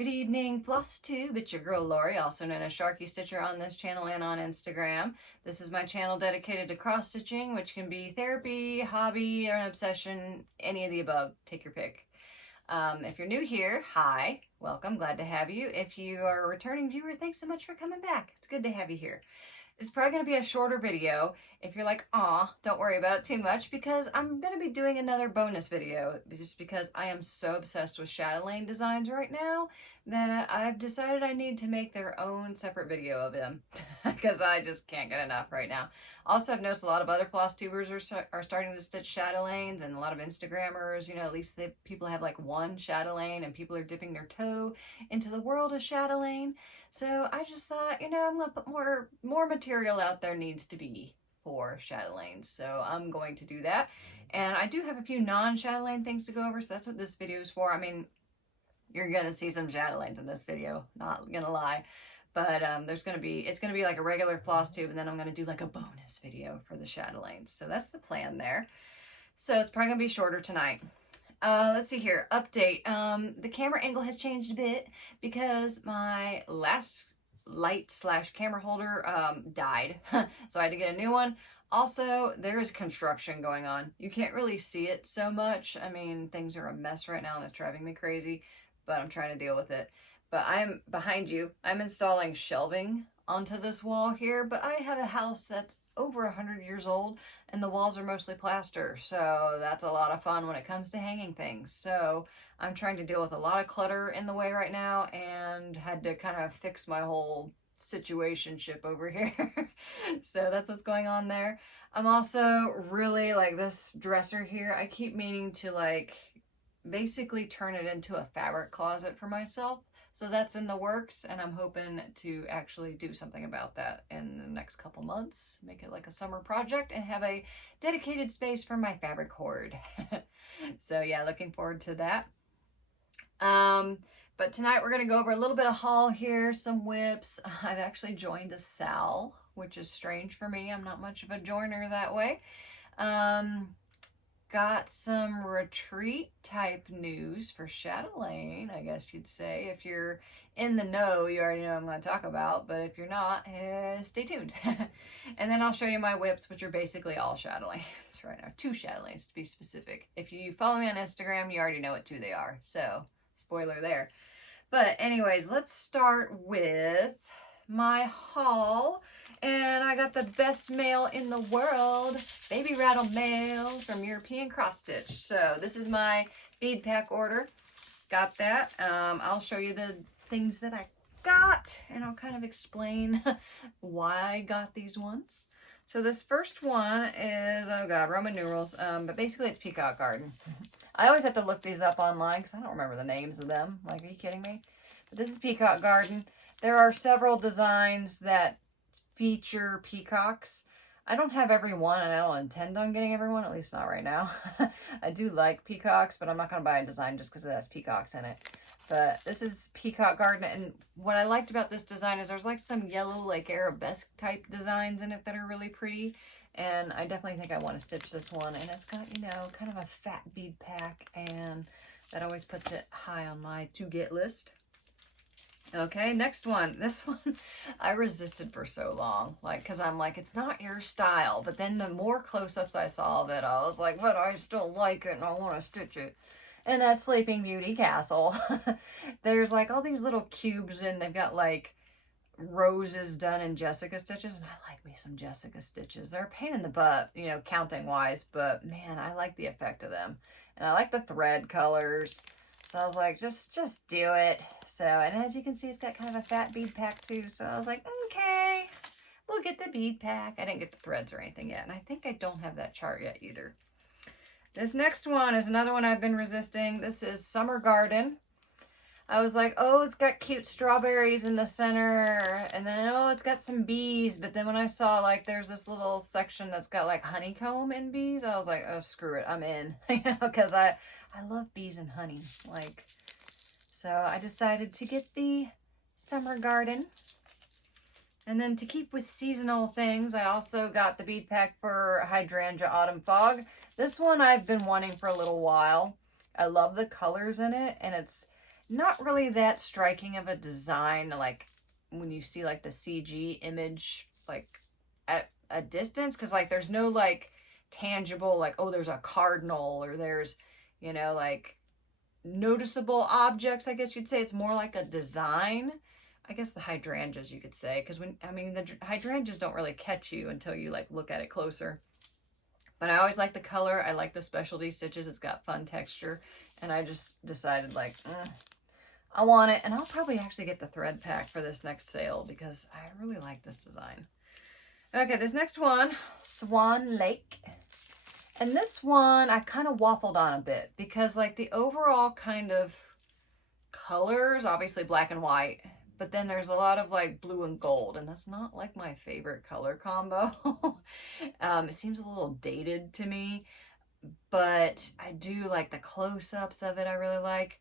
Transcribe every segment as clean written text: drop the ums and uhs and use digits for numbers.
Good evening, Flosstube. It's your girl Lori, also known as Sharky Stitcher on this channel and on Instagram. This is my channel dedicated to cross stitching, which can be therapy, hobby, or an obsession, any of the above. Take your pick. If you're new here, hi, welcome, glad to have you. If you are a returning viewer, thanks so much for coming back. It's good to have you here. It's probably going to be a shorter video. If you're like, aw, don't worry about it too much, because I'm going to be doing another bonus video just because I am so obsessed with Chatelaine designs right now that I've decided I need to make their own separate video of them because I just can't get enough right now. Also, I've noticed a lot of other Flosstubers are starting to stitch Chatelaines, and a lot of Instagrammers, you know, at least people have like one Chatelaine and people are dipping their toe into the world of Chatelaine. So I just thought, you know, I'm going to put more material out there needs to be for Chatelaines. So I'm going to do that. And I do have a few non-Chatelaine things to go over, so that's what this video is for. I mean, you're going to see some Chatelaines in this video, not going to lie. But it's going to be like a regular Flosstube, and then I'm going to do like a bonus video for the Chatelaines. So that's the plan there. So it's probably going to be shorter tonight. Let's see here. Update. The camera angle has changed a bit because my last light / camera holder died. So I had to get a new one. Also, there is construction going on. You can't really see it so much. I mean, things are a mess right now and it's driving me crazy, but I'm trying to deal with it. But I'm behind you. I'm installing shelving onto this wall here, but I have a house that's over 100 years old and the walls are mostly plaster, so that's a lot of fun when it comes to hanging things. So I'm trying to deal with a lot of clutter in the way right now and had to kind of fix my whole situationship over here. So that's what's going on there. I'm also really like this dresser here. I keep meaning to like basically turn it into a fabric closet for myself. So that's in the works, and I'm hoping to actually do something about that in the next couple months. Make it like a summer project and have a dedicated space for my fabric hoard. So yeah, looking forward to that. But tonight we're going to go over a little bit of haul here, some whips. I've actually joined a SAL, which is strange for me. I'm not much of a joiner that way. Got some retreat type news for Chatelaine, I guess you'd say. If you're in the know, you already know what I'm going to talk about, but if you're not, stay tuned. And then I'll show you my whips, which are basically all Chatelaines right now. 2 Chatelaines to be specific. If you follow me on Instagram, you already know what 2 they are, so spoiler there. But anyways, let's start with my haul. And I got the best mail in the world, baby rattle mail from European Cross Stitch. So this is my bead pack order. Got that. I'll show you the things that I got, and I'll kind of explain why I got these ones. So this first one is, oh God, Roman numerals, but basically it's Peacock Garden. I always have to look these up online because I don't remember the names of them. Like, are you kidding me? But this is Peacock Garden. There are several designs that feature peacocks. I don't have every one, and I don't intend on getting every one, at least not right now. I do like peacocks, but I'm not going to buy a design just because it has peacocks in it. But this is Peacock Garden, and what I liked about this design is there's like some yellow, like arabesque type designs in it that are really pretty, and I definitely think I want to stitch this one. And it's got, you know, kind of a fat bead pack, and that always puts it high on my to-get list. Okay, next one. This one I resisted for so long, like, because I'm like, it's not your style. But then the more close-ups I saw of it, I was like, but I still like it and I want to stitch it. And that's Sleeping Beauty Castle. There's like all these little cubes, and they've got like roses done in Jessica stitches, and I like me some Jessica stitches. They're a pain in the butt, you know, counting wise, but man, I like the effect of them. And I like the thread colors. So I was like, just do it. So, and as you can see, it's got kind of a fat bead pack too. So I was like, okay, we'll get the bead pack. I didn't get the threads or anything yet. And I think I don't have that chart yet either. This next one is another one I've been resisting. This is Summer Garden. I was like, oh, it's got cute strawberries in the center. And then, oh, it's got some bees. But then when I saw, like, there's this little section that's got, like, honeycomb and bees, I was like, oh, screw it. I'm in. You know, because I love bees and honey. Like, so I decided to get the Summer Garden. And then to keep with seasonal things, I also got the bead pack for Hydrangea Autumn Fog. This one I've been wanting for a little while. I love the colors in it, and it's not really that striking of a design, like when you see like the CG image like at a distance, because like there's no like tangible like, oh, there's a cardinal or there's, you know, like noticeable objects, I guess you'd say. It's more like a design. I guess the hydrangeas you could say, because when, I mean, the hydrangeas don't really catch you until you like look at it closer. But I always like the color. I like the specialty stitches. It's got fun texture. And I just decided like, I want it. And I'll probably actually get the thread pack for this next sale because I really like this design. Okay, this next one, Swan Lake. And this one I kind of waffled on a bit because like the overall kind of colors, obviously black and white, but then there's a lot of like blue and gold, and that's not like my favorite color combo. It seems a little dated to me, but I do like the close-ups of it. I really like.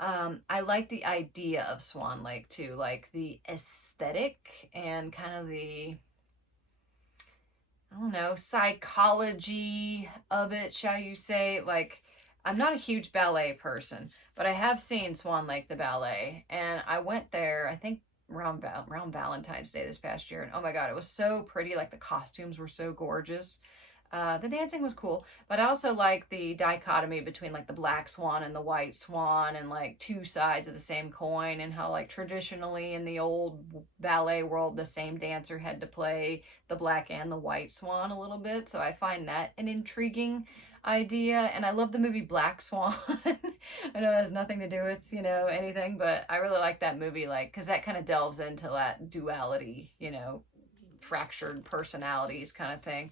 I like the idea of Swan Lake too, like the aesthetic and kind of the, I don't know, psychology of it, shall you say. Like, I'm not a huge ballet person, but I have seen Swan Lake, the ballet, and I went there, I think, around Valentine's Day this past year, and oh my God, it was so pretty. Like, the costumes were so gorgeous. The dancing was cool, but I also like the dichotomy between like the black swan and the white swan and like two sides of the same coin, and how like traditionally in the old ballet world, the same dancer had to play the black and the white swan a little bit. So I find that an intriguing idea. And I love the movie Black Swan. I know it has nothing to do with, you know, anything, but I really like that movie, like, because that kind of delves into that duality, you know, fractured personalities kind of thing.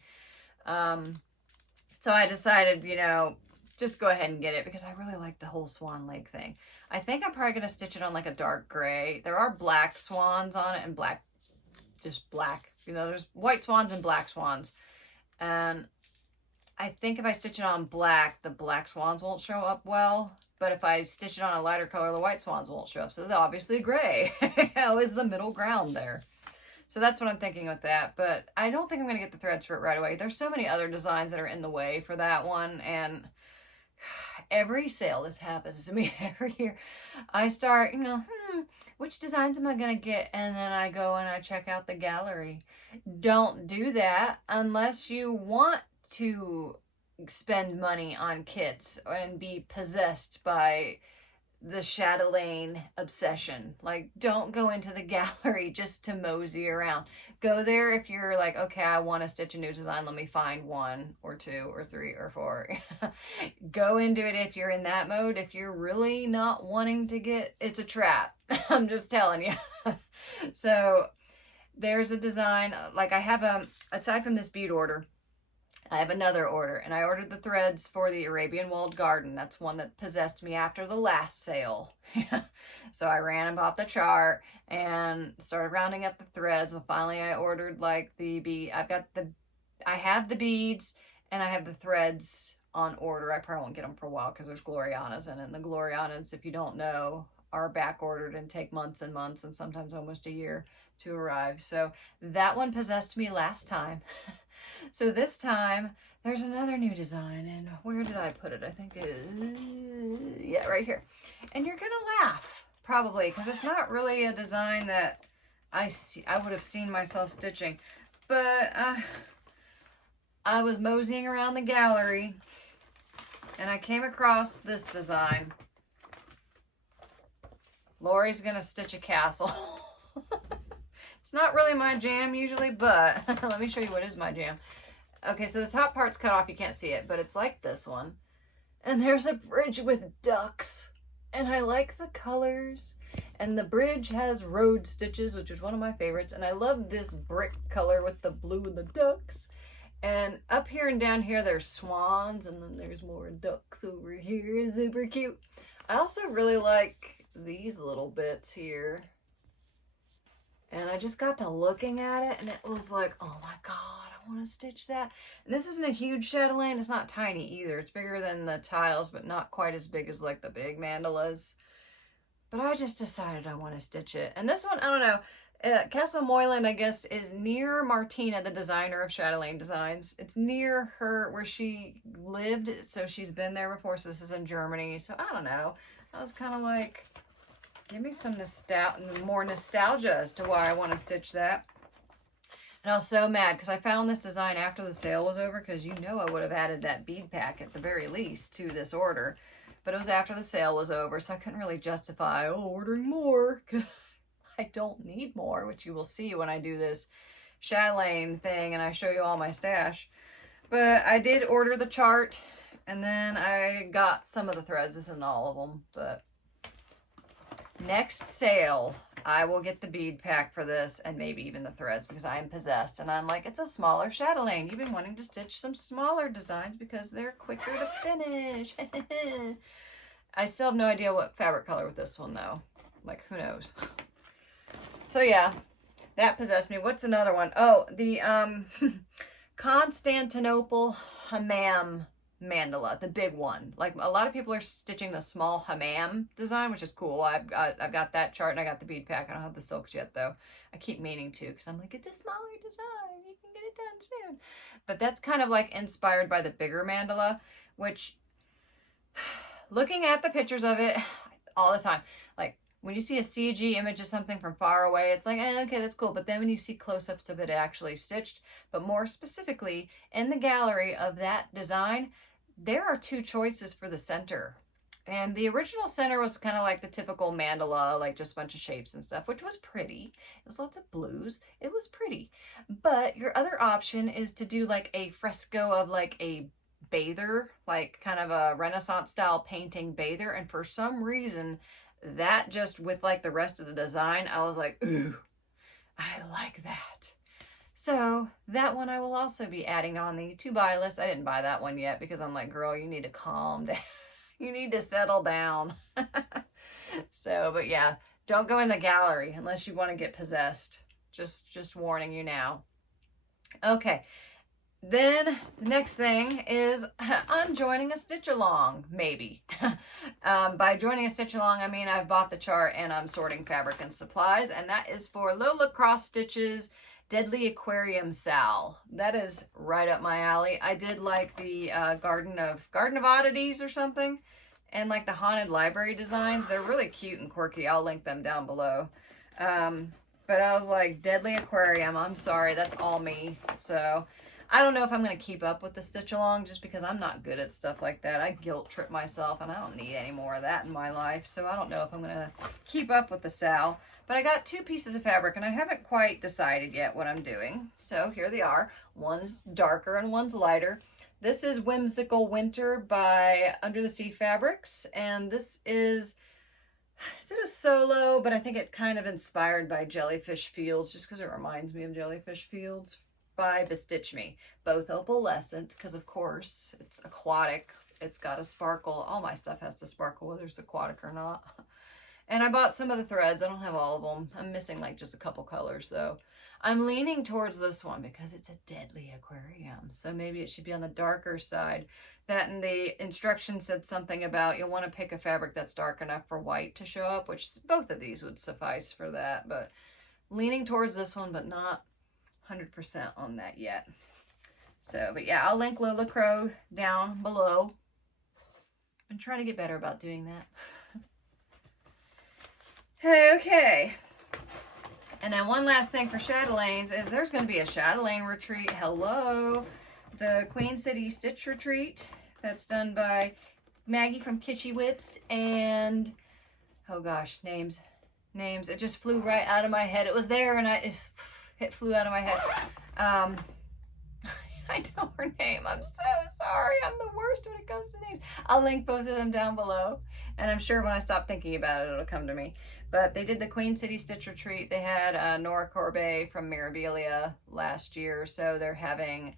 So I decided, you know, just go ahead and get it because I really like the whole Swan Lake thing. I think I'm probably going to stitch it on like a dark gray. There are black swans on it and black, just black, you know, there's white swans and black swans. And I think if I stitch it on black, the black swans won't show up well. But if I stitch it on a lighter color, the white swans won't show up. So obviously gray is the middle ground there. So that's what I'm thinking with that. But I don't think I'm going to get the threads for it right away. There's so many other designs that are in the way for that one. And every sale, this happens to me every year. I start, you know, which designs am I going to get? And then I go and I check out the gallery. Don't do that unless you want to spend money on kits and be possessed by the Chatelaine obsession. Like, don't go into the gallery just to mosey around. Go there if you're like, okay, I want to stitch a new design. Let me find 1 or 2 or 3 or 4. Go into it if you're in that mode. If you're really not wanting to get, it's a trap. I'm just telling you. So there's a design, like I have aside from this bead order, I have another order, and I ordered the threads for the Arabian Walled Garden. That's one that possessed me after the last sale. So I ran and bought the chart and started rounding up the threads. And finally I ordered like the bead. I have the beads and I have the threads on order. I probably won't get them for a while because there's Glorianas in it. And the Glorianas, if you don't know, are back ordered and take months and months and sometimes almost a year to arrive. So that one possessed me last time. So this time, there's another new design, and where did I put it? I think it is, yeah, right here. And you're going to laugh, probably, because it's not really a design that I would have seen myself stitching. But I was moseying around the gallery, and I came across this design. Lori's going to stitch a castle. It's not really my jam usually, but let me show you what is my jam. Okay, so the top part's cut off. You can't see it, but it's like this one. And there's a bridge with ducks. And I like the colors. And the bridge has road stitches, which is one of my favorites. And I love this brick color with the blue and the ducks. And up here and down here, there's swans. And then there's more ducks over here. Super cute. I also really like these little bits here. And I just got to looking at it, and it was like, oh my God, I want to stitch that. And this isn't a huge chatelaine. It's not tiny either. It's bigger than the tiles, but not quite as big as like the big mandalas. But I just decided I want to stitch it. And this one, I don't know. Castle Moyland, I guess, is near Martina, the designer of Chatelaine Designs. It's near her, where she lived, so she's been there before. So this is in Germany. So I don't know. I was kind of like, give me some more nostalgia as to why I want to stitch that. And I was so mad because I found this design after the sale was over, because you know I would have added that bead pack at the very least to this order. But it was after the sale was over, so I couldn't really justify ordering more. I don't need more, which you will see when I do this chatelaine thing and I show you all my stash. But I did order the chart, and then I got some of the threads. This isn't all of them, but next sale, I will get the bead pack for this and maybe even the threads, because I am possessed. And I'm like, it's a smaller chatelaine. You've been wanting to stitch some smaller designs because they're quicker to finish. I still have no idea what fabric color with this one, though. Like, who knows? So, yeah, that possessed me. What's another one? Oh, the Constantinople Hammam mandala, the big one. Like, a lot of people are stitching the small hammam design, which is cool. I've got that chart and I got the bead pack. I don't have the silks yet, though. I keep meaning to, because I'm like, it's a smaller design, you can get it done soon. But that's kind of like inspired by the bigger mandala, which, looking at the pictures of it all the time, like when you see a CG image of something from far away, it's like, okay, that's cool. But then when you see close-ups of it actually stitched, but more specifically in the gallery of that design, there are two choices for the center. And the original center was kind of like the typical mandala, like just a bunch of shapes and stuff, which was pretty. It was lots of blues. It was pretty. But your other option is to do like a fresco of like a bather, like kind of a Renaissance style painting bather. And for some reason, that just with like the rest of the design, I was like, ooh, I like that. So that one I will also be adding on the to buy list. I didn't buy that one yet because I'm like, girl, you need to calm down. You need to settle down. So, but yeah, don't go in the gallery unless you want to get possessed. Just warning you now. Okay. Then the next thing is I'm joining a stitch along, maybe. By joining a stitch along, I mean I've bought the chart and I'm sorting fabric and supplies, and that is for Lola Cross Stitch's Deadly Aquarium Sal. That is right up my alley. I did like the Garden of Oddities or something, and like the Haunted Library designs. They're really cute and quirky. I'll link them down below. But I was like, Deadly Aquarium, I'm sorry, that's all me. So I don't know if I'm going to keep up with the stitch along, just because I'm not good at stuff like that. I guilt trip myself and I don't need any more of that in my life. So I don't know if I'm going to keep up with the Sal. But I got two pieces of fabric and I haven't quite decided yet what I'm doing. So here they are. One's darker and one's lighter. This is Whimsical Winter by Under the Sea Fabrics. And this is it a solo? But I think it's kind of inspired by Jellyfish Fields, just because it reminds me of Jellyfish Fields, by BeStitchme. Both opalescent, because of course it's aquatic. It's got a sparkle. All my stuff has to sparkle, whether it's aquatic or not. And I bought some of the threads. I don't have all of them. I'm missing like just a couple colors though. I'm leaning towards this one because it's a Deadly Aquarium. So maybe it should be on the darker side. That and the instructions said something about you'll want to pick a fabric that's dark enough for white to show up, which both of these would suffice for that. But leaning towards this one, but not 100% on that yet. So, but yeah, I'll link Lola Crow down below. I've been trying to get better about doing that. Okay. And then one last thing for chatelaines is there's going to be a chatelaine retreat. Hello. The Queen City Stitch Retreat. That's done by Maggie from Kitschy Whips. And, oh gosh, names. It just flew right out of my head. It was there and it flew out of my head. I know her name. I'm so sorry. I'm the worst when it comes to names. I'll link both of them down below. And I'm sure when I stop thinking about it, it'll come to me. But they did the Queen City Stitch Retreat. They had Nora Corbet from Mirabilia last year. So they're having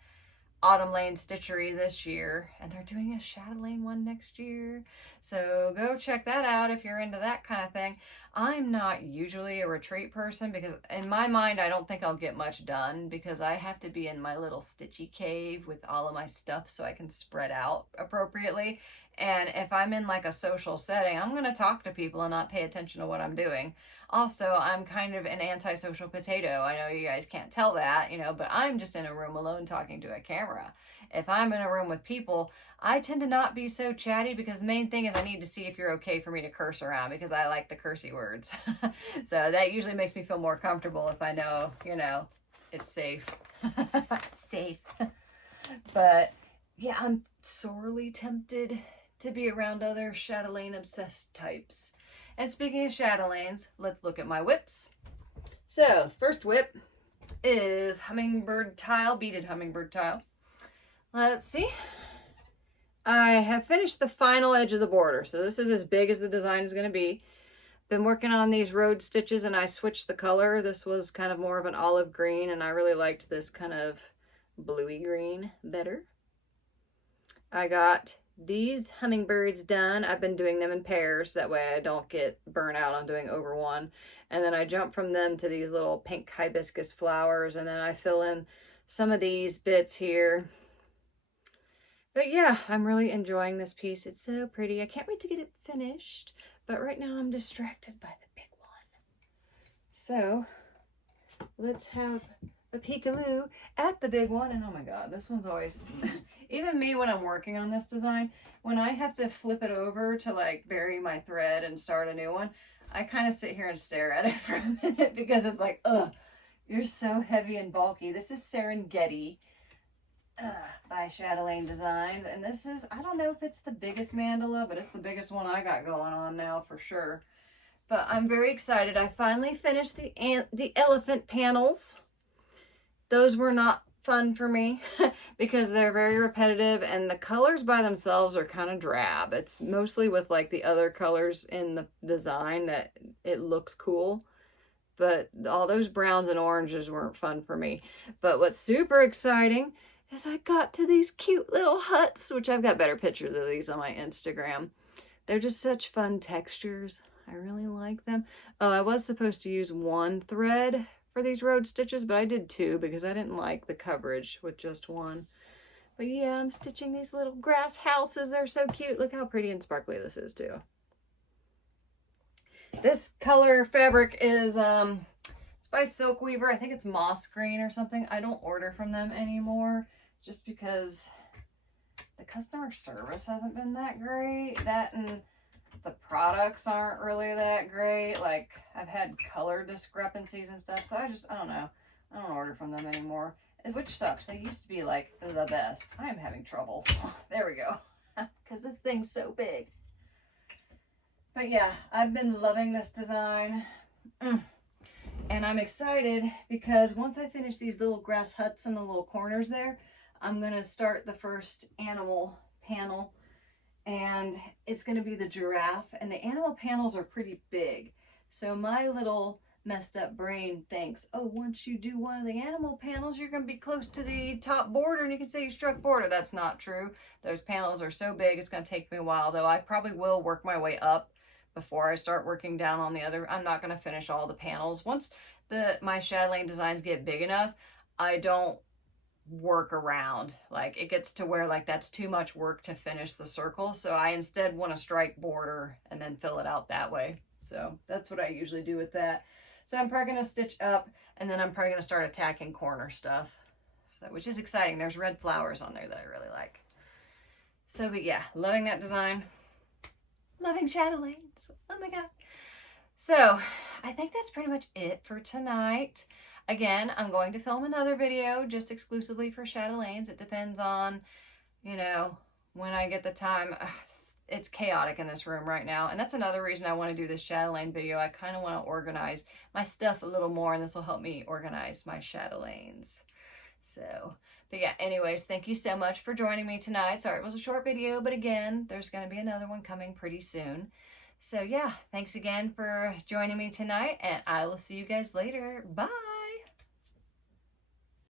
Autumn Lane Stitchery this year. And they're doing a Chatelaine one next year. So go check that out if you're into that kind of thing. I'm not usually a retreat person because in my mind, I don't think I'll get much done because I have to be in my little stitchy cave with all of my stuff so I can spread out appropriately. And if I'm in like a social setting, I'm going to talk to people and not pay attention to what I'm doing. Also, I'm kind of an antisocial potato. I know you guys can't tell that, you know, but I'm just in a room alone talking to a camera. If I'm in a room with people, I tend to not be so chatty because the main thing is I need to see if you're okay for me to curse around because I like the cursey words. So that usually makes me feel more comfortable if I know, you know, it's safe. Safe. But yeah, I'm sorely tempted to be around other chatelaine obsessed types. And speaking of chatelaines, let's look at my whips. So, first whip is hummingbird tile, beaded hummingbird tile. Let's see. I have finished the final edge of the border, so this is as big as the design is going to be. Been working on these road stitches and I switched the color. This was kind of more of an olive green and I really liked this kind of bluey green better. I got these hummingbirds done. I've been doing them in pairs, that way I don't get burnt out on doing over one. And then I jump from them to these little pink hibiscus flowers, and then I fill in some of these bits here. But yeah, I'm really enjoying this piece. It's so pretty. I can't wait to get it finished, but right now I'm distracted by the big one. So let's have a peekaloo at the big one. And oh my god, this one's always even me when I'm working on this design, when I have to flip it over to like bury my thread and start a new one, I kind of sit here and stare at it for a minute because it's like, ugh, you're so heavy and bulky. This is Serengeti by Chatelaine Designs, and this is, I don't know if it's the biggest mandala, but it's the biggest one I got going on now for sure. But I'm very excited. I finally finished the elephant panels. Those were not fun for me because they're very repetitive and the colors by themselves are kind of drab. It's mostly with like the other colors in the design that it looks cool, but all those browns and oranges weren't fun for me. But what's super exciting is I got to these cute little huts, which I've got better pictures of these on my Instagram. They're just such fun textures. I really like them. Oh, I was supposed to use one thread for these road stitches, but I did two because I didn't like the coverage with just one. But yeah, I'm stitching these little grass houses. They're so cute. Look how pretty and sparkly this is too. This color fabric is it's by Silk Weaver. I think it's moss green or something. I don't order from them anymore just because the customer service hasn't been that great. That and the products aren't really that great. Like, I've had color discrepancies and stuff, so I don't know. I don't order from them anymore, which sucks. They used to be like the best. I am having trouble. There we go. Because this thing's so big. But yeah, I've been loving this design. And I'm excited because once I finish these little grass huts in the little corners there, I'm going to start the first animal panel. And it's going to be the giraffe, and the animal panels are pretty big. So my little messed up brain thinks, oh, once you do one of the animal panels, you're going to be close to the top border and you can say you struck border. That's not true. Those panels are so big, it's going to take me a while, though I probably will work my way up before I start working down on the other. I'm not going to finish all the panels. Once my chatelaine designs get big enough, I don't work around. Like, it gets to where like that's too much work to finish the circle, so I instead want to strike border and then fill it out that way. So that's what I usually do with that. So I'm probably going to stitch up and then I'm probably going to start attacking corner stuff, so, which is exciting. There's red flowers on there that I really like. So but yeah, loving that design, loving chatelaines. Oh my god. So I think that's pretty much it for tonight. Again, I'm going to film another video just exclusively for chatelaines. It depends on, you know, when I get the time. It's chaotic in this room right now. And that's another reason I want to do this chatelaine video. I kind of want to organize my stuff a little more, and this will help me organize my chatelaines. So, but yeah, anyways, thank you so much for joining me tonight. Sorry it was a short video, but again, there's going to be another one coming pretty soon. So yeah, thanks again for joining me tonight, and I will see you guys later. Bye!